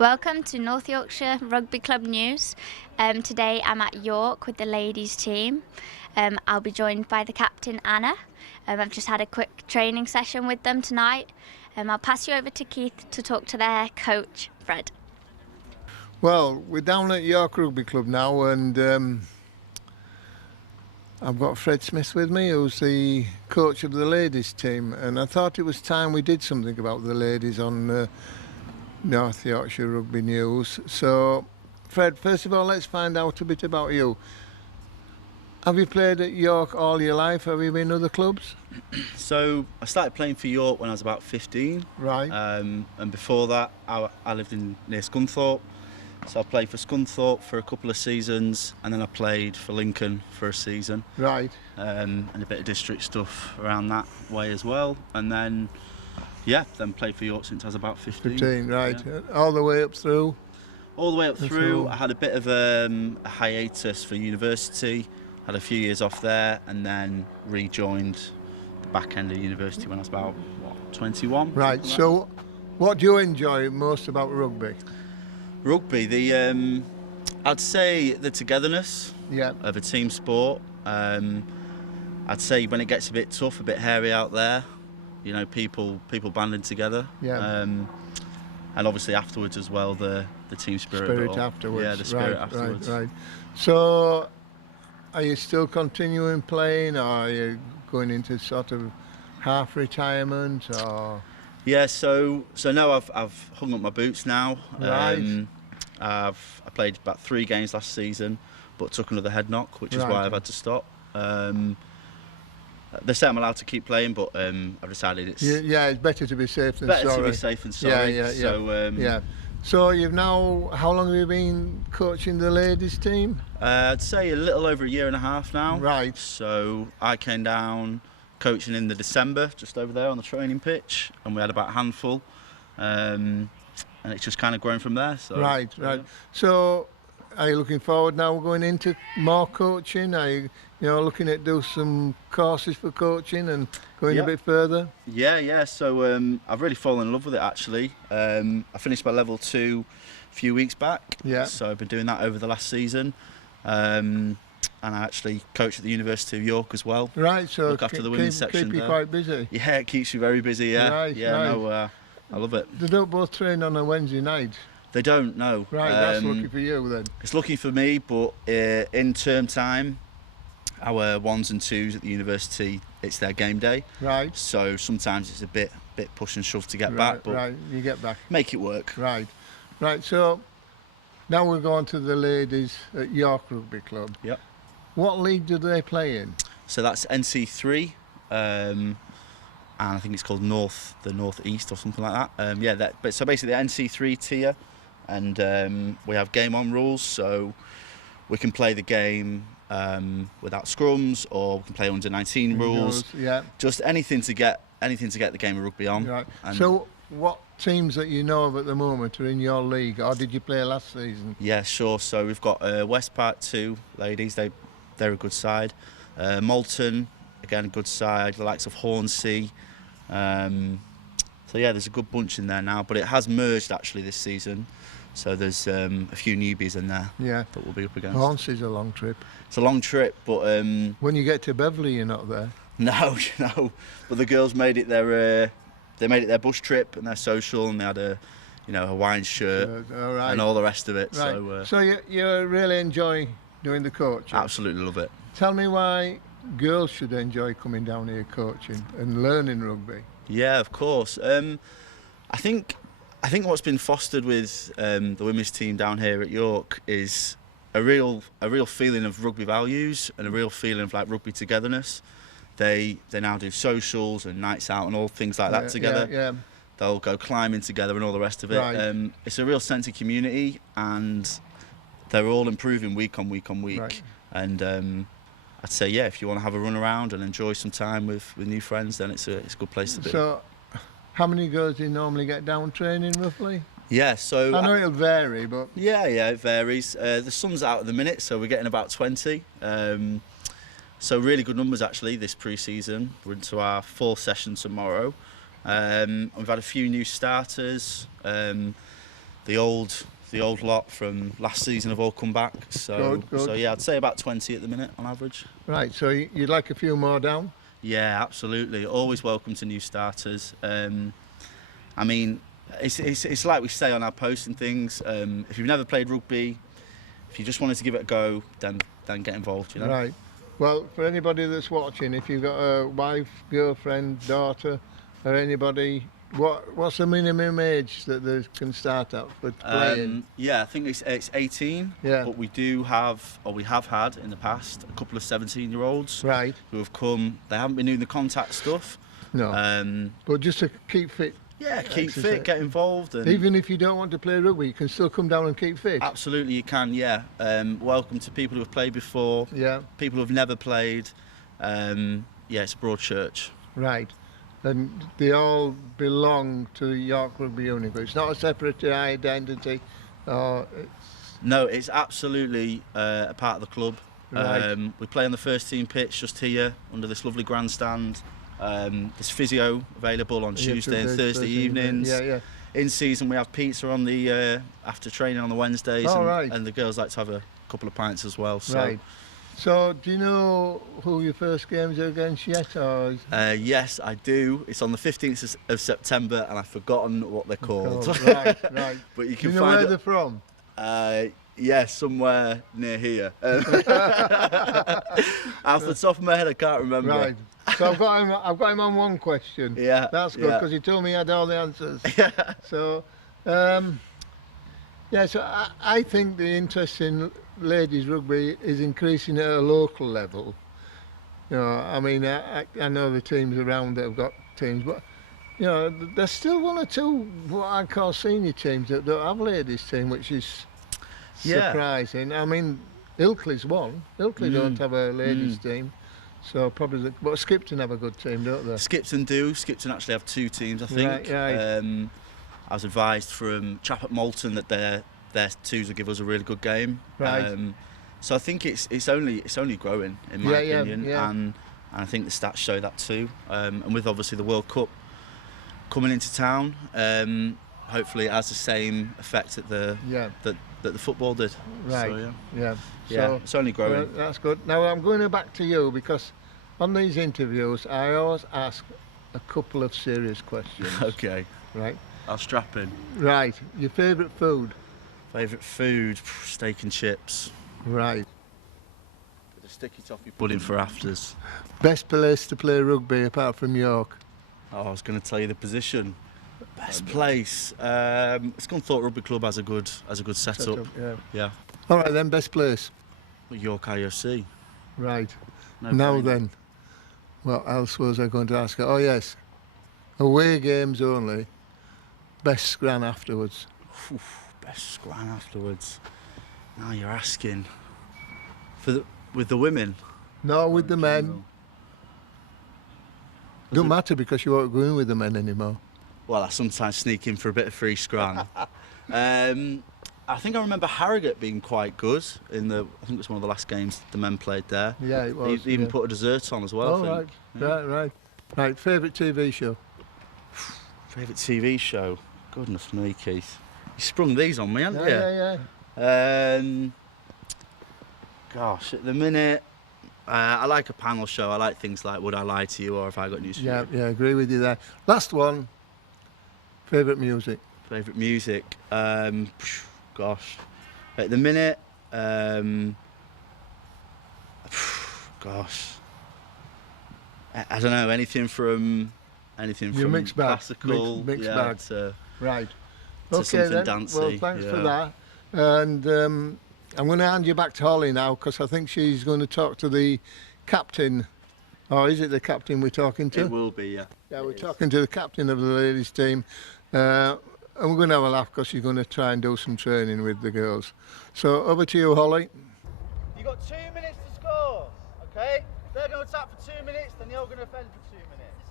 Welcome to North Yorkshire Rugby Club News. Today I'm at York with the ladies team. I'll be joined by the captain Anna. I've just had a quick training session with them tonight. I'll pass you over to Keith to talk to their coach, Fred. Well, we're down at York Rugby Club now, and I've got Fred Smith with me, who's the coach of the ladies team, and I thought it was time we did something about the ladies on North Yorkshire Rugby News. So, Fred, first of all, let's find out a bit about you. Have you played at York all your life? Have you been in other clubs? So I started playing for York when I was about 15. Right. And before that, I lived near Scunthorpe. So I played for Scunthorpe for a couple of seasons, and then I played for Lincoln for a season. Right. And a bit of district stuff around that way as well. And then played for York since I was about 15. 15, right. Yeah. All the way up through? All the way up through. I had a bit of a hiatus for university. Had a few years off there, and then rejoined the back end of university when I was about 21. Right. So, what do you enjoy most about rugby? Rugby, I'd say the togetherness of a team sport. I'd say when it gets a bit tough, a bit hairy out there, you know, people banding together. Yeah. And obviously afterwards as well, the team spirit. Spirit afterwards. Yeah, the spirit afterwards. Right. So, are you still continuing playing, or are you going into sort of half retirement, or? Yeah, so no, I've hung up my boots now. Right. I played about 3 games last season, but took another head knock, which is why I've had to stop. They say I'm allowed to keep playing, but I've decided it's it's better to be safe than sorry. better to be safe than sorry. Yeah. So So you've now, how long have you been coaching the ladies team? I'd say a little over a year and a half now. Right. So I came down coaching in the December, just over there on the training pitch, and we had about a handful, and it's just kind of grown from there. So, Right. So are you looking forward now going into more coaching? Are you looking at do some courses for coaching and going a bit further? Yeah. So I've really fallen in love with it actually. I finished my level 2 a few weeks back. Yeah. So I've been doing that over the last season. And I actually coach at the University of York as well. Right, so look after the women's section keep you there. quite busy. Yeah, it keeps you very busy. Yeah, Right. No, I love it. They don't both train on a Wednesday night. They don't, no. Right, that's lucky for you then. It's lucky for me, but in term time, our 1s and 2s at the university, it's their game day. Right. So sometimes it's a bit push and shove to get back, but you get back. make it work. Right. So now we're going to the ladies at York Rugby Club. Yep. What league do they play in? So that's NC3, and I think it's called the Northeast or something like that. But so basically the NC3 tier, and we have game on rules, so we can play the game without scrums, or we can play under 19 rules. Yeah. Just anything to get the game of rugby on. Right. And So what teams that you know of at the moment are in your league, or did you play last season? yeah, sure. So we've got West Park 2 ladies. They're a good side. Malton, again, a good side. The likes of Hornsea. So yeah, there's a good bunch in there now, but it has merged actually this season. So there's a few newbies in there that we'll be up against. Hornsey's a long trip. It's a long trip, but When you get to Beverley, you're not there. no. But the girls made it their bush trip and their social, and they had a Hawaiian shirt All right. and all the rest of it. Right. So So you really enjoy doing the coaching? absolutely love it. Tell me why girls should enjoy coming down here coaching and learning rugby. Yeah, of course. I think what's been fostered with the women's team down here at York is a real feeling of rugby values and a real feeling of like rugby togetherness. They now do socials and nights out and all things like that together. Yeah. They'll go climbing together and all the rest of it. Right. It's a real sense of community, and they're all improving week on week on week. Right. And I'd say, yeah, if you want to have a run around and enjoy some time with new friends, then it's a good place to be. So, how many girls do you normally get down training roughly? Yeah, so I know it'll vary, but yeah, it varies. The sun's out at the minute, so we're getting about 20. So really good numbers actually this pre-season. We're into our 4th session tomorrow. We've had a few new starters. the old lot from last season have all come back. So Good. so yeah, I'd say about 20 at the minute on average. Right, so you'd like a few more down? Yeah, absolutely. Always welcome to new starters. I mean, it's like we say on our posts and things. If you've never played rugby, if you just wanted to give it a go, then get involved. You know. Right. Well, for anybody that's watching, if you've got a wife, girlfriend, daughter, or anybody, what's the minimum age that they can start at for playing? Yeah, I think it's 18. Yeah. But we do have, or we have had in the past, a couple of 17-year-olds Right. who have come. They haven't been doing the contact stuff. No. But just to keep fit. Yeah, keep Exercise. fit, get involved. And Even if you don't want to play rugby, you can still come down and keep fit. absolutely, you can. Yeah. Welcome to people who have played before. Yeah. People who have never played. Yeah, it's a broad church. Right. And they all belong to the York Rugby Union. It's not a separate identity. No, it's absolutely a part of the club. Right. We play on the first team pitch just here under this lovely grandstand. There's physio available on Tuesday and Thursday evenings. Yeah. In season, we have pizza on the after training on the Wednesdays, and the girls like to have a couple of pints as well. So. Right. So, do you know who your first games are against yet? Or yes, I do. It's on the 15th of September, and I've forgotten what they're called. Right. But you Do can you know find where it. they're from? Yeah, somewhere near here. Off the top of my head, I can't remember. Right. So I've got him on one question. Yeah. That's good because he told me he had all the answers. So, so I think the interest in ladies rugby is increasing at a local level. You know, I mean, I know the teams around that have got teams, but you know, there's still one or two what I call senior teams that don't have ladies team, which is surprising. I mean, Ilkley's one. Ilkley don't have a ladies team. So probably, but Skipton have a good team, don't they? Skipton do. Skipton actually have two teams, I think. Right. I was advised from chap at Malton that their twos will give us a really good game. Right. So I think it's only growing in my opinion, yeah. and I think the stats show that too. And with obviously the World Cup coming into town, hopefully it has the same effect that the football did. Right. So, yeah. Yeah, So, it's only growing. well, that's good. Now I'm going back to you because on these interviews I always ask a couple of serious questions. Okay. Right. I'll strap in. Right. Your favourite food? Favourite food? Steak and chips. Right. With a sticky toffee pudding for afters. Best place to play rugby apart from York? Oh, I was going to tell you the position. Best place. Scunthorpe Rugby Club has a good setup. Yeah. All right then. Best place? York IOC. Right. No Now brainer. then, what else was I going to ask you? Oh yes, away games only. Best scran afterwards. Best scran afterwards. Now you're asking. With the women. No, with the men. Don't matter because you won't go in with the men anymore. Well, I sometimes sneak in for a bit of free scran. I think I remember Harrogate being quite good I think it was one of the last games the men played there. Yeah, it was. They even put a dessert on as well. Oh, I right. think. Right. Favourite TV show? Favourite TV show? Goodness me, Keith. You sprung these on me, haven't you? Yeah. Gosh, at the minute, I like a panel show. I like things like Would I Lie to You or Have I Got News for You? Yeah, agree with you there. Last one. Favourite music? Favourite music? Gosh. At the minute, gosh. I don't know, anything from Your mixed bag. classical Mixed yeah, bag. to Right. something then. dancey. Well, thanks for yeah. that. And I'm going to hand you back to Holly now because I think she's going to talk to the captain. Or is it the captain we're talking to? It will be, yeah. Yeah, we're talking to the captain of the ladies team. And we're going to have a laugh because she's going to try and do some training with the girls. So over to you, Holly. You've got 2 minutes to score, okay? They're going to attack for 2 minutes, then you're going to defend for 2 minutes.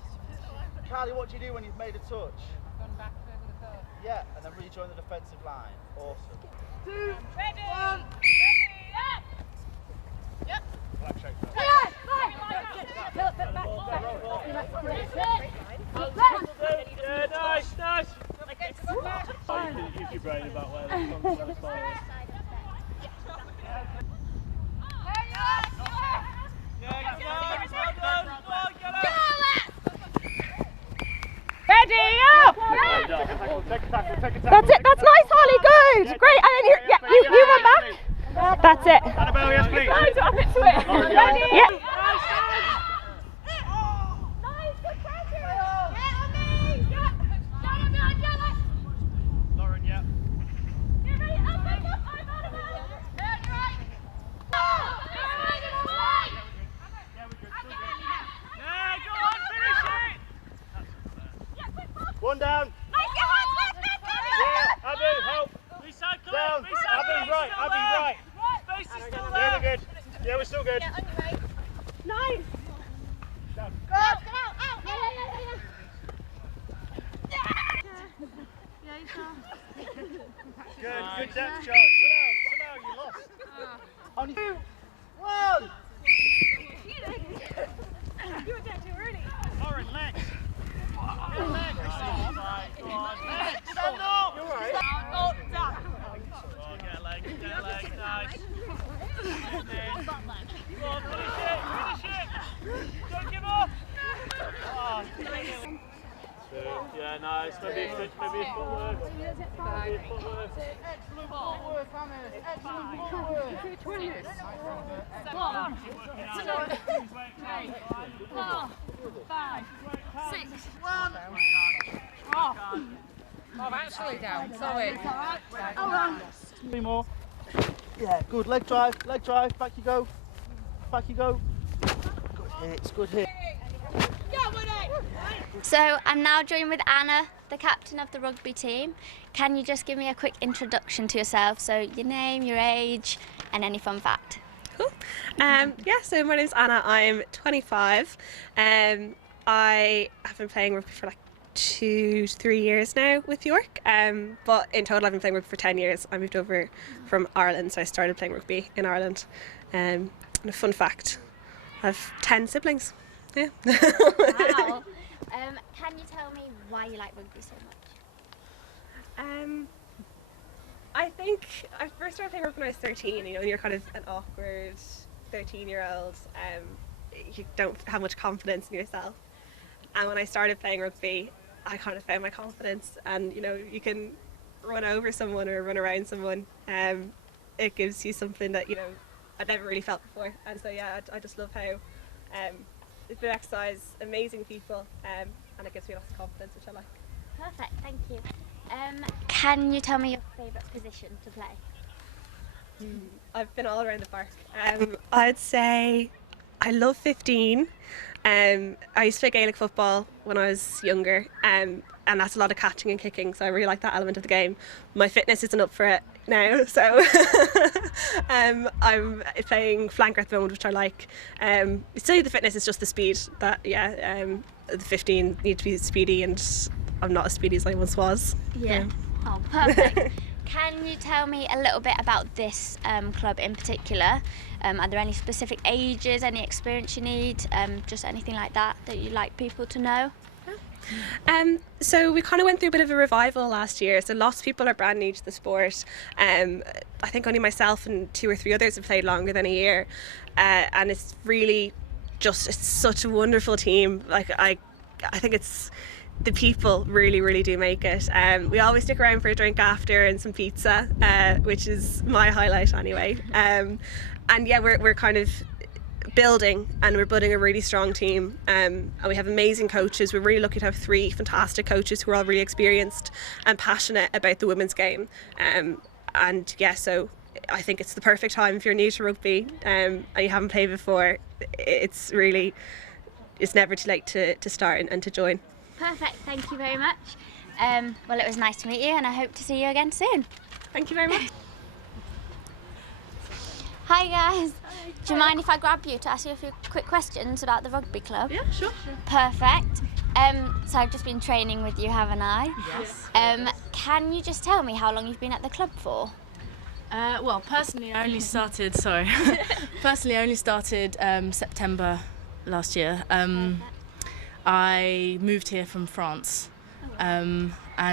Carly, what do you do when you've made a touch? Gone back over the court. Yeah, and then rejoin the defensive line. Awesome. 2, 1, ready, up! Yep. Nice. Use your brain about Ready, up! That's it. That's nice, Holly. Good. Great. And then you run back. That's it. Annabelle, yes, please. Guys, up into it. Ready? Yeah. Lauren, yeah. One down. Yeah, Abby, help. Down. Abby, right. Abby, right. Yeah, we're good. Yeah, we're still good. Nice. Down. Good depth, Charles. Somehow you lost. Only 2, 1. You were down too early. Lauren, legs. Get legs. Go on. Legs. Stand up. You're right. Oh, down. Oh, get a leg. Nice. Go on, finish it. Don't give up. Oh, yeah, nice. Maybe a footwork. Maybe a footwork. Excellent footwork, Hannah. Excellent footwork. 1, 2, 3, 4, 5, 6. Oh, I'm actually down. Sorry. 3 more. Yeah, good. Leg drive. Back you go. Good hit. So I'm now joined with Anna, the captain of the rugby team. Can you just give me a quick introduction to yourself? So your name, your age, and any fun fact. Cool. So my name's Anna. I'm 25. I have been playing rugby for like 2-3 years now with York. But in total, I've been playing rugby for 10 years. I moved over from Ireland, so I started playing rugby in Ireland. And a fun fact: I have 10 siblings. Yeah. Wow. Can you tell me why you like rugby so much? I think I first started playing rugby when I was 13. You know, you're kind of an awkward 13-year-old. You don't have much confidence in yourself. And when I started playing rugby, I kind of found my confidence. And you know, you can run over someone or run around someone. It gives you something that I'd never really felt before. And so yeah, I just love how it's good exercise, amazing people, and it gives me lots of confidence, which I like. Perfect, thank you. Can you tell me your favourite position to play? I've been all around the park. I'd say I love 15. I used to play Gaelic football when I was younger, and that's a lot of catching and kicking, so I really like that element of the game. My fitness isn't up for it now, so I'm playing flanker at the moment, which I like. Still the fitness is just the speed that, the 15 need to be speedy, and I'm not as speedy as I once was. Yeah. Oh, perfect. Can you tell me a little bit about this club in particular? Are there any specific ages, any experience you need, just anything like that you'd like people to know? So we kind of went through a bit of a revival last year, so lots of people are brand new to the sport. I think only myself and 2 or 3 others have played longer than a year, and it's really it's such a wonderful team. Like I think it's the people really do make it. We always stick around for a drink after and some pizza, which is my highlight anyway. And yeah, we're kind of building, and we're building a really strong team, and we have amazing coaches. We're really lucky to have 3 fantastic coaches who are all really experienced and passionate about the women's game, and yeah, so I think it's the perfect time if you're new to rugby and you haven't played before. It's never too late to start and to join. Perfect, thank you very much. Well, it was nice to meet you, and I hope to see you again soon. Thank you very much. Hi guys. Hi. Do you mind if I grab you to ask you a few quick questions about the rugby club? Yeah, sure. Perfect. So I've just been training with you, haven't I? Yes. Can you just tell me how long you've been at the club for? Well, personally, I only started. September last year. I moved here from France, and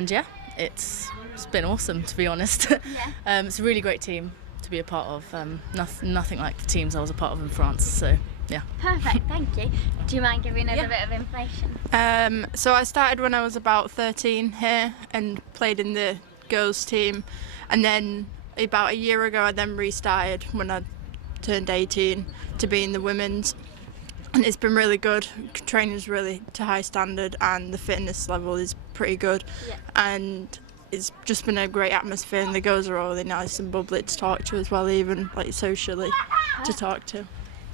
yeah, it's it's been awesome, to be honest. It's a really great team to be a part of. Nothing like the teams I was a part of in France. So yeah. Perfect, thank you. Do you mind giving us a bit of information? So I started when I was about 13 here and played in the girls team, and then about a year ago I then restarted when I turned 18 to be in the women's, and it's been really good. Training's really to high standard and the fitness level is pretty good, and it's just been a great atmosphere, and the girls are all really nice and bubbly to talk to as well, even like socially to talk to.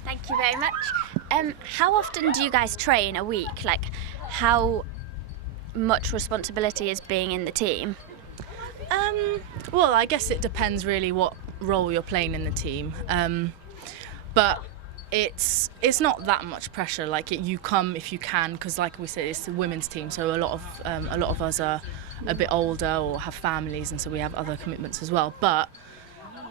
Thank you very much. How often do you guys train a week? Like, how much responsibility is being in the team? Well, I guess it depends really what role you're playing in the team. But it's not that much pressure. Like you come if you can, because like we said, it's a women's team, so a lot of us are a bit older or have families, and so we have other commitments as well. But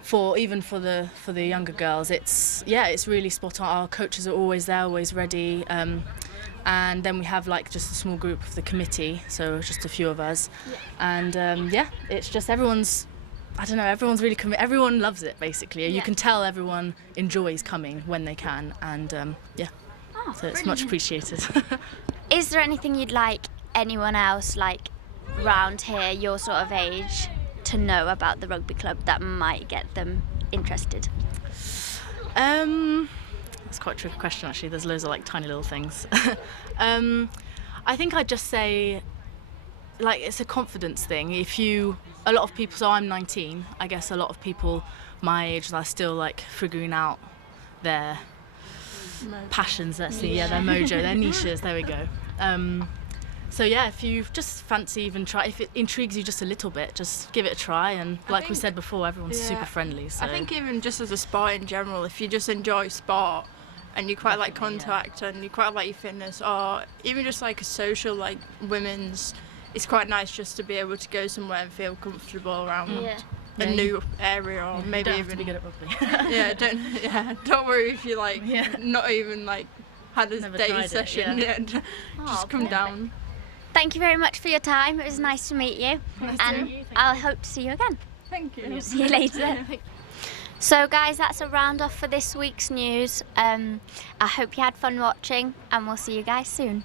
for the younger girls, it's really spot on. Our coaches are always there, always ready. And then we have like just a small group of the committee, so just a few of us. And it's just everyone's really committed. Everyone loves it basically. You can tell everyone enjoys coming when they can, and so it's much appreciated. Is there anything you'd like anyone else like round here, your sort of age, to know about the rugby club that might get them interested? That's quite a tricky question actually. There's loads of like tiny little things. I think I'd just say, like, it's a confidence thing. A lot of people, so I'm 19, I guess a lot of people my age are still like figuring out their passions, their mojo, their niches, there we go. So yeah, if you just fancy even try, if it intrigues you just a little bit, just give it a try, and like we said before, everyone's super friendly. So. I think even just as a sport in general, if you just enjoy sport and you quite like contact and you quite like your fitness, or even just like a social, like women's, it's quite nice just to be able to go somewhere and feel comfortable around a new area, or maybe don't even have to be good at rugby. Don't worry if you like not even like had a Never day tried it, session just come down. Thank you very much for your time. It was nice to meet you, and I'll hope to see you again. Thank you. See you later. So guys, that's a round off for this week's news. I hope you had fun watching, and we'll see you guys soon.